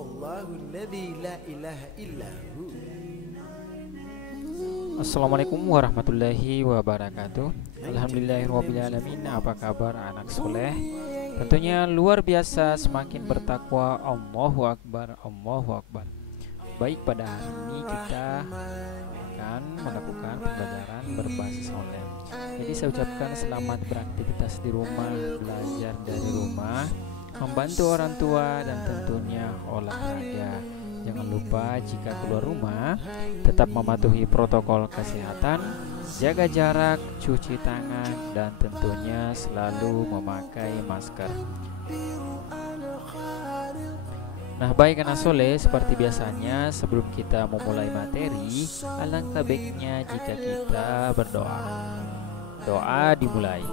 Wallahulladzi la ilaha illahu. Assalamualaikum warahmatullahi wabarakatuh. Alhamdulillahirrabbilalamin. Apa kabar anak soleh? Tentunya luar biasa, semakin bertakwa. Allahu Akbar, Allahu Akbar. Baik, pada hari ini kita akan melakukan pembelajaran berbasis online. Jadi saya ucapkan selamat beraktivitas di rumah, belajar dari rumah, membantu orang tua, dan tentunya olahraga. Jangan lupa jika keluar rumah tetap mematuhi protokol kesehatan, jaga jarak, cuci tangan, dan tentunya selalu memakai masker. Nah, baik anak soleh, seperti biasanya sebelum kita memulai materi, alangkah baiknya jika kita berdoa. Doa dimulai.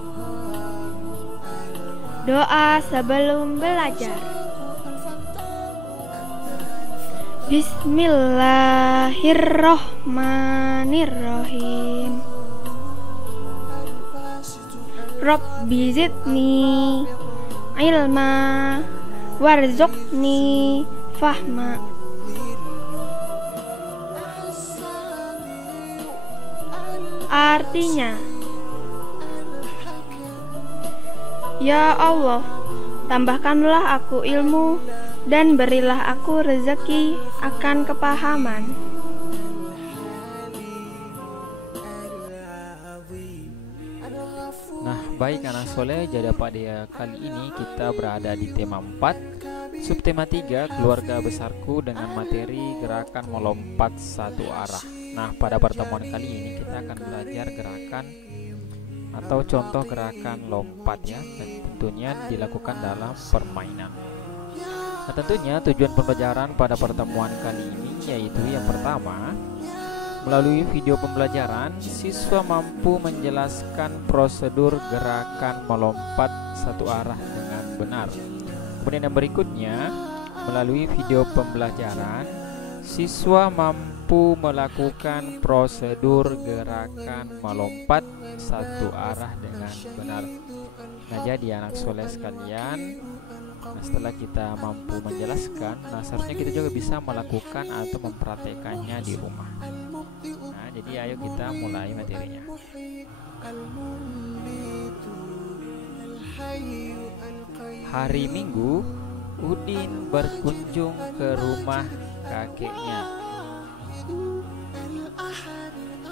Doa sebelum belajar. Bismillahirrohmanirrohim. Rabbi zidni ilma warzuqni fahma. Artinya, ya Allah, tambahkanlah aku ilmu dan berilah aku rezeki akan kepahaman. Nah, baik anak soleh, jadi pada kali ini kita berada di tema 4, subtema 3, keluarga besarku, dengan materi gerakan melompat satu arah. Nah, pada pertemuan kali ini kita akan belajar gerakan atau contoh gerakan lompat ya, dan tentunya dilakukan dalam permainan. Nah, tentunya tujuan pembelajaran pada pertemuan kali ini yaitu yang pertama, melalui video pembelajaran siswa mampu menjelaskan prosedur gerakan melompat satu arah dengan benar. Kemudian yang berikutnya, melalui video pembelajaran siswa mampu melakukan prosedur gerakan melompat satu arah dengan benar. Nah, jadi anak soleh sekalian, nah, setelah kita mampu menjelaskan, nah seharusnya kita juga bisa melakukan atau mempraktekannya di rumah. Nah, jadi ayo kita mulai materinya. Hari Minggu, Udin berkunjung ke rumah kakeknya.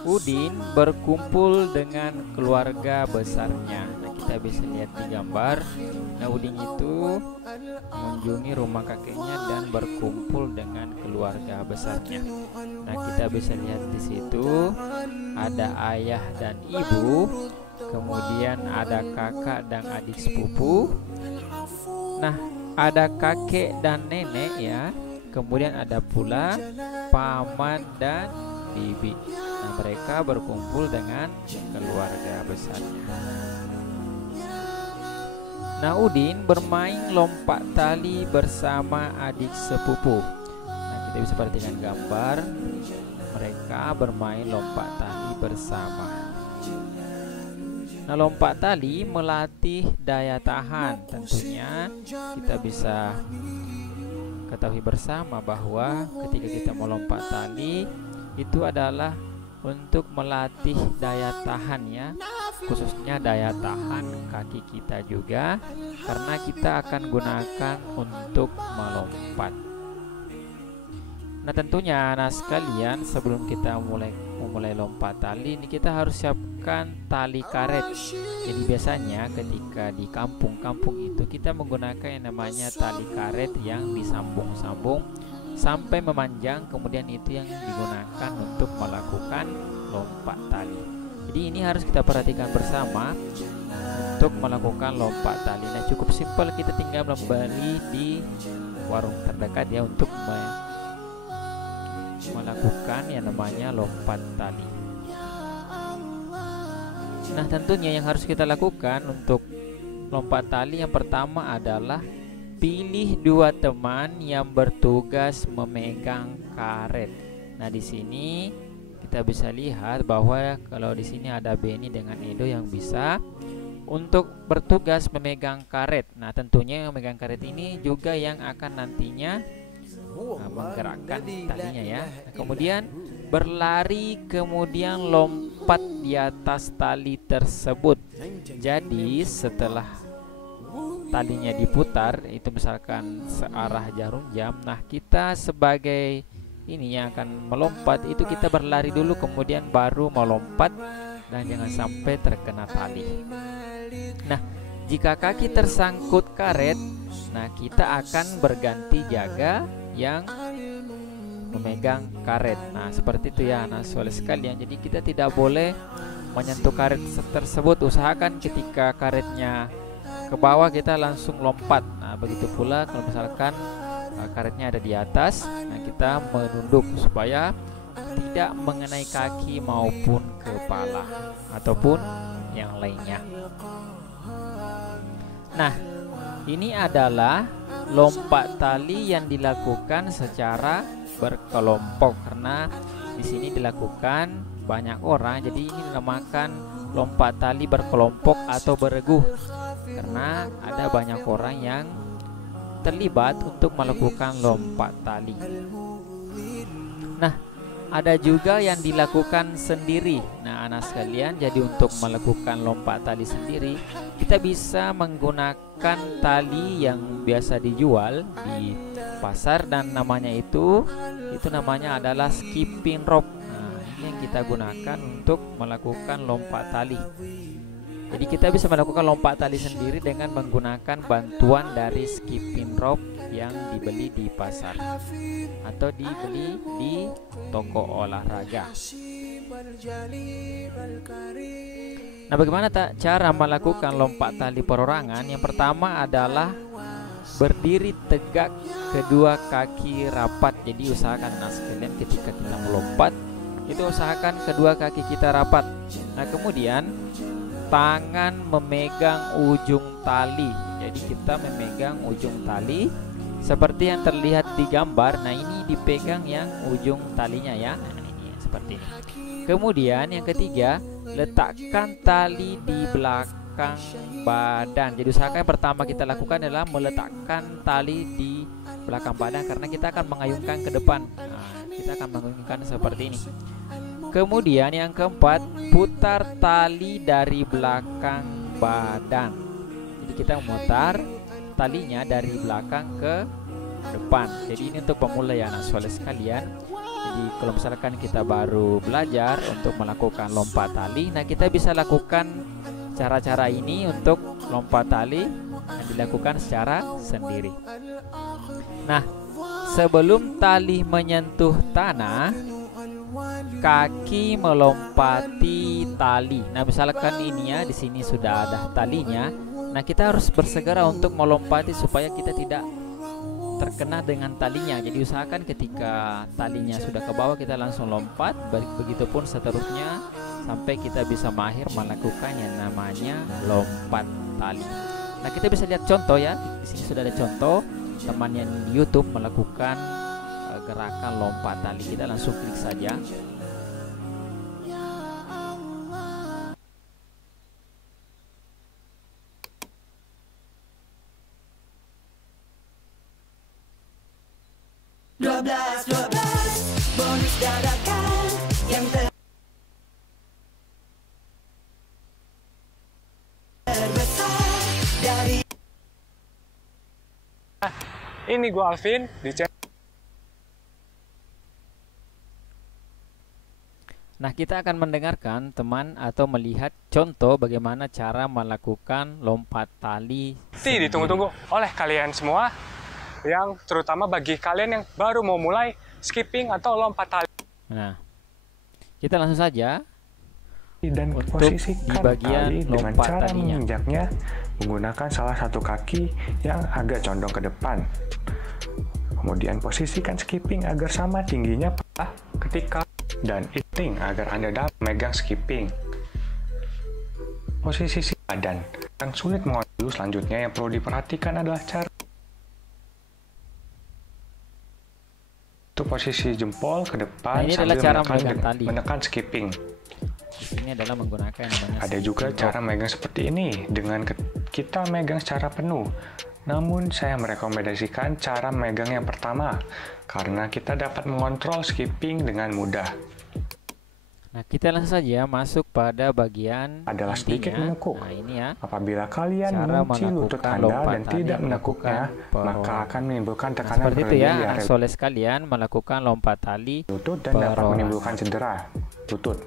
Udin berkumpul dengan keluarga besarnya. Nah, kita bisa lihat di gambar. Nah, Udin itu mengunjungi rumah kakeknya dan berkumpul dengan keluarga besarnya. Nah, kita bisa lihat di situ ada ayah dan ibu, kemudian ada kakak dan adik sepupu. Nah, ada kakek dan nenek ya. Kemudian ada pula paman dan bibi. Nah, mereka berkumpul dengan keluarga besarnya. Nah, Udin bermain lompat tali bersama adik sepupu. Nah, kita bisa perhatikan gambar. Mereka bermain lompat tali bersama. Nah, lompat tali melatih daya tahan. Tentunya kita bisa ketahui bersama bahwa ketika kita melompat tali itu adalah untuk melatih daya tahan ya, khususnya daya tahan kaki kita juga, karena kita akan gunakan untuk melompat. Nah, tentunya anak sekalian, sebelum kita memulai lompat tali ini, kita harus siapkan tali karet. Jadi biasanya ketika di kampung-kampung itu kita menggunakan yang namanya tali karet yang disambung-sambung sampai memanjang, kemudian itu yang digunakan untuk melakukan lompat tali. Jadi ini harus kita perhatikan bersama untuk melakukan lompat tali. Nah, cukup simpel, kita tinggal membeli di warung terdekat ya untuk melakukan yang namanya lompat tali. Nah, tentunya yang harus kita lakukan untuk lompat tali yang pertama adalah pilih dua teman yang bertugas memegang karet. Nah, di sini kita bisa lihat bahwa kalau di sini ada Beni dengan Edo yang bisa untuk bertugas memegang karet. Nah, tentunya yang memegang karet ini juga yang akan nantinya menggerakkan talinya ya. Nah, kemudian berlari, kemudian lompat di atas tali tersebut. Jadi setelah talinya diputar, itu misalkan searah jarum jam, nah kita sebagai ini yang akan melompat, itu kita berlari dulu kemudian baru melompat, dan jangan sampai terkena tali. Nah, jika kaki tersangkut karet, nah kita akan berganti jaga yang memegang karet. Nah, seperti itu ya anak soleh sekalian. Jadi kita tidak boleh menyentuh karet tersebut. Usahakan ketika karetnya ke bawah kita langsung lompat. Nah, begitu pula kalau misalkan karetnya ada di atas, nah kita menunduk supaya tidak mengenai kaki maupun kepala ataupun yang lainnya. Nah, ini adalah lompat tali yang dilakukan secara berkelompok, karena di sini dilakukan banyak orang, jadi ini dinamakan lompat tali berkelompok atau beregu, karena ada banyak orang yang terlibat untuk melakukan lompat tali. Nah, ada juga yang dilakukan sendiri. Nah, anak sekalian, jadi untuk melakukan lompat tali sendiri, kita bisa menggunakan tali yang biasa dijual di pasar, dan namanya itu namanya adalah skipping rope. Nah, ini yang kita gunakan untuk melakukan lompat tali. Jadi kita bisa melakukan lompat tali sendiri dengan menggunakan bantuan dari skipping rope yang dibeli di pasar atau dibeli di toko olahraga. Nah, bagaimana cara melakukan lompat tali perorangan? Yang pertama adalah berdiri tegak, kedua kaki rapat. Jadi usahakan anak sekalian ketika kita melompat, itu usahakan kedua kaki kita rapat. Nah, kemudian tangan memegang ujung tali. Jadi kita memegang ujung tali seperti yang terlihat di gambar. Nah, ini dipegang yang ujung talinya ya. Nah, ini seperti ini. Kemudian yang ketiga, letakkan tali di belakang badan. Jadi usahakan pertama kita lakukan adalah meletakkan tali di belakang badan, karena kita akan mengayunkan ke depan. Nah, kita akan mengayunkan seperti ini. Kemudian yang keempat, putar tali dari belakang badan. Jadi kita memutar talinya dari belakang ke depan. Jadi ini untuk pemula ya anak soleh sekalian. Jadi kalau misalkan kita baru belajar untuk melakukan lompat tali, nah kita bisa lakukan cara-cara ini untuk lompat tali yang dilakukan secara sendiri. Nah, sebelum tali menyentuh tanah, kaki melompati tali. Nah, misalkan ini ya, di sini sudah ada talinya. Nah, kita harus bersegera untuk melompati supaya kita tidak terkena dengan talinya. Jadi usahakan ketika talinya sudah ke bawah kita langsung lompat. Begitupun seterusnya sampai kita bisa mahir melakukan yang namanya lompat tali. Nah, kita bisa lihat contoh ya. Di sini sudah ada contoh teman yang di YouTube melakukan gerakan lompat tali. Kita langsung klik saja. Bonus dadakan yang terbesar dari. Ini gua Alvin di channel. Nah, kita akan mendengarkan teman atau melihat contoh bagaimana cara melakukan lompat tali. Ditunggu-tunggu oleh kalian semua, yang terutama bagi kalian yang baru mau mulai skipping atau lompat tali. Nah, kita langsung saja dan untuk posisikan di bagian tali dengan lompat cara talinya. menginjaknya menggunakan salah satu kaki yang agak condong ke depan. Kemudian posisikan skipping agar sama tingginya ketika dan eating agar Anda dapat memegang skipping. Posisi badan yang sulit mengontrol. Selanjutnya yang perlu diperhatikan adalah cara untuk posisi jempol ke depan. Nah, ini sambil adalah cara menekan skipping. Ini adalah menggunakan yang namanya Ada juga cara megang seperti ini dengan kita megang secara penuh. Namun saya merekomendasikan cara megang yang pertama, karena kita dapat mengontrol skipping dengan mudah. Nah, kita langsung saja masuk pada bagian Adalah sedikit intinya. menekuk. Nah, ini ya. Apabila kalian Cara mengunci lutut melakukan Anda lompat dan tali, tidak menekuknya, melakukan maka akan menimbulkan Nah, tekanan seperti itu berlebihan ya, di area soleh sekalian melakukan lompat tali lutut dan dapat perorangan. menimbulkan cedera lutut.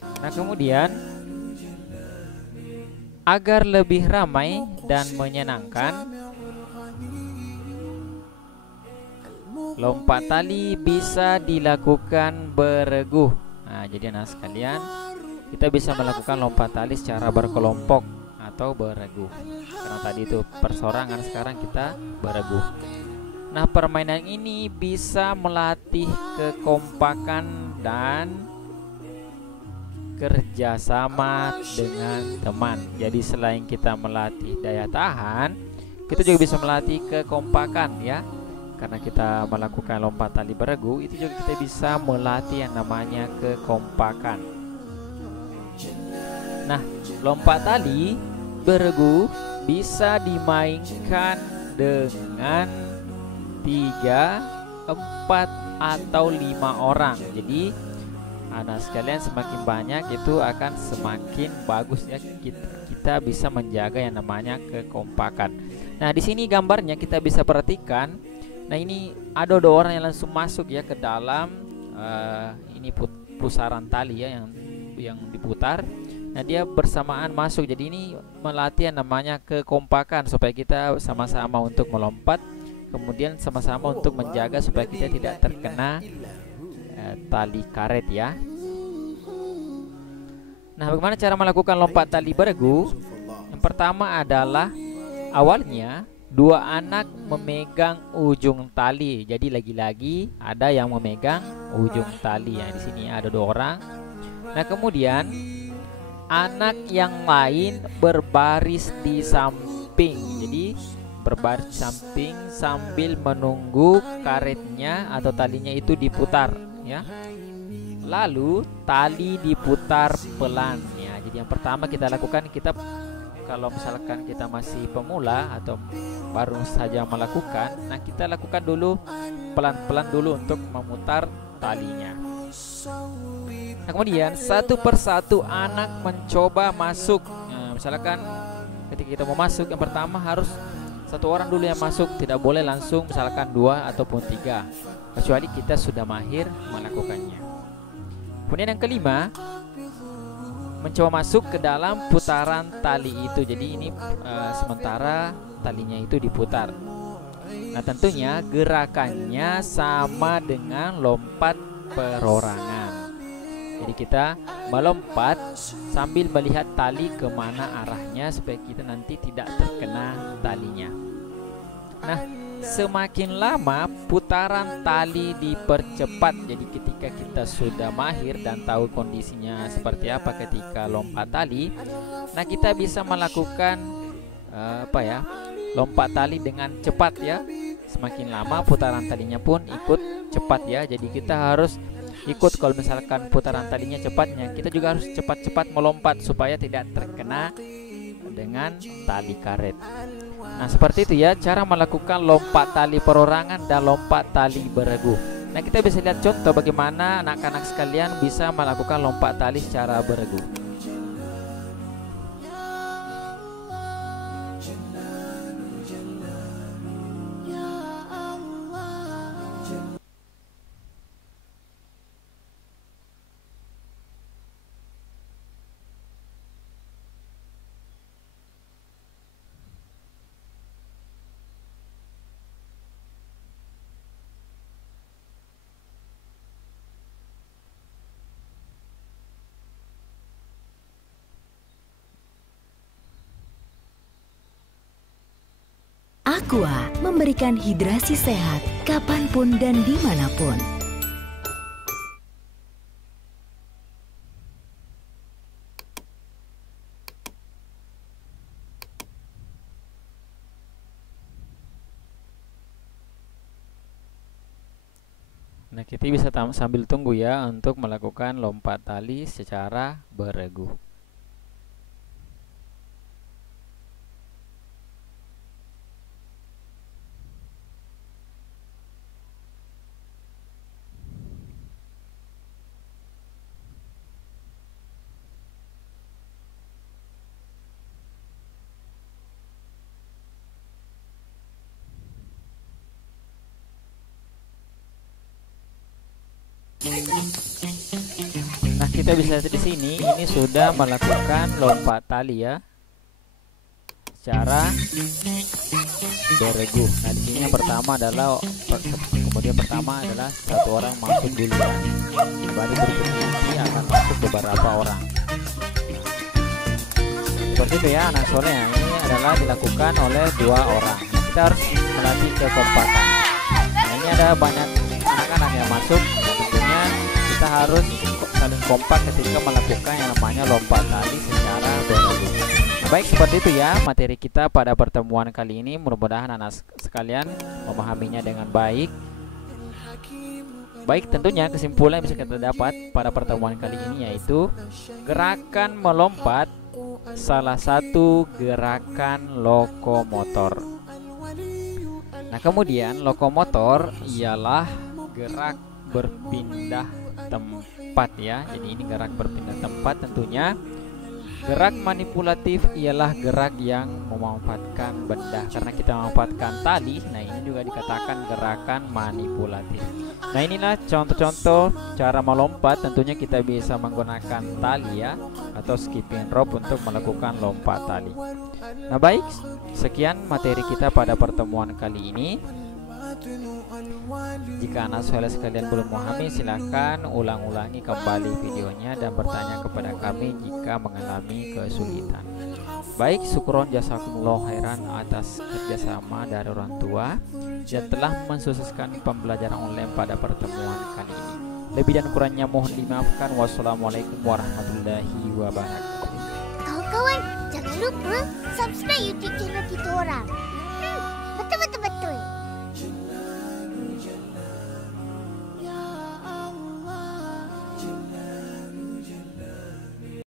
Nah, kemudian agar lebih ramai dan menyenangkan, lompat tali bisa dilakukan beregu. Nah, jadi anak sekalian, kita bisa melakukan lompat tali secara berkelompok atau beregu. Karena tadi itu persorangan, sekarang kita beregu. Nah, permainan ini bisa melatih kekompakan dan kerjasama dengan teman. Jadi selain kita melatih daya tahan, kita juga bisa melatih kekompakan ya. Karena kita melakukan lompat tali beregu, itu juga kita bisa melatih yang namanya kekompakan. Nah, lompat tali beregu bisa dimainkan dengan 3, 4, atau 5 orang. Jadi anak sekalian, semakin banyak itu akan semakin bagus ya, kita bisa menjaga yang namanya kekompakan. Nah, di sini gambarnya kita bisa perhatikan. Nah, ini ada 2 orang yang langsung masuk ya ke dalam ini pusaran tali ya yang diputar. Nah, dia bersamaan masuk. Jadi ini melatih yang namanya kekompakan supaya kita sama-sama untuk melompat, kemudian sama-sama untuk menjaga supaya kita tidak terkena tali karet ya. Nah, bagaimana cara melakukan lompat tali beregu? Yang pertama adalah awalnya 2 anak memegang ujung tali. Jadi lagi-lagi ada yang memegang ujung tali ya. Di sini ada 2 orang. Nah, kemudian anak yang lain berbaris di samping. Jadi berbaris di samping sambil menunggu karetnya atau talinya itu diputar ya. Lalu tali diputar pelan ya. Jadi yang pertama kita lakukan, kita kalau misalkan kita masih pemula atau baru saja melakukan, nah kita lakukan dulu pelan-pelan dulu untuk memutar talinya. Nah, kemudian satu persatu anak mencoba masuk. Nah, misalkan ketika kita mau masuk, yang pertama harus 1 orang dulu yang masuk, tidak boleh langsung misalkan 2 ataupun 3, kecuali kita sudah mahir melakukannya. Kemudian yang kelima, mencoba masuk ke dalam putaran tali itu. Jadi ini sementara talinya itu diputar. Nah, tentunya gerakannya sama dengan lompat perorangan. Jadi kita melompat sambil melihat tali kemana arahnya supaya kita nanti tidak terkena talinya. Nah, semakin lama putaran tali dipercepat. Jadi ketika kita sudah mahir dan tahu kondisinya seperti apa ketika lompat tali, nah kita bisa melakukan lompat tali dengan cepat ya. Semakin lama putaran talinya pun ikut cepat ya. Jadi kita harus ikut, kalau misalkan putaran talinya cepatnya, kita juga harus cepat-cepat melompat supaya tidak terkena dengan tali karet. Nah, seperti itu ya cara melakukan lompat tali perorangan dan lompat tali beregu. Nah, kita bisa lihat contoh bagaimana anak-anak sekalian bisa melakukan lompat tali secara beregu. Aqua memberikan hidrasi sehat kapanpun dan dimanapun. Nah, kita bisa sambil tunggu ya untuk melakukan lompat tali secara beregu. kita bisa lihat di sini, ini sudah melakukan lompat tali ya, secara beregu. Nah di sini yang pertama adalah kemudian pertama adalah satu orang masuk dulu ya, baru berikutnya akan masuk beberapa orang. Seperti itu ya anak soleh. Ini adalah dilakukan oleh 2 orang. Kita harus melatih kekompakan. Nah, ini ada banyak anak-anak yang masuk. Tentunya kita harus saling kompak ketika melakukan yang namanya lompat tali secara beregu. Baik, seperti itu ya materi kita pada pertemuan kali ini. Mudah-mudahan anak sekalian memahaminya dengan baik. Baik, tentunya kesimpulan yang bisa kita dapat pada pertemuan kali ini yaitu gerakan melompat salah satu gerakan lokomotor. Nah, kemudian lokomotor ialah gerak berpindah tempat ya. Jadi ini gerak berpindah tempat. Tentunya gerak manipulatif ialah gerak yang memanfaatkan benda. Karena kita memanfaatkan tali, nah ini juga dikatakan gerakan manipulatif. Nah, inilah contoh-contoh cara melompat. Tentunya kita bisa menggunakan tali ya, atau skipping rope untuk melakukan lompat tali. Nah baik, sekian materi kita pada pertemuan kali ini. Jika anak soleh sekalian belum memahami, silahkan ulang-ulangi kembali videonya dan bertanya kepada kami jika mengalami kesulitan. Baik, syukron jazakumullah khairan atas kerjasama dari orang tua yang telah mensukseskan pembelajaran online pada pertemuan kali ini. Lebih dan kurangnya mohon dimaafkan. Wassalamualaikum warahmatullahi wabarakatuh. Kawan-kawan, jangan lupa subscribe YouTube channel kita orang.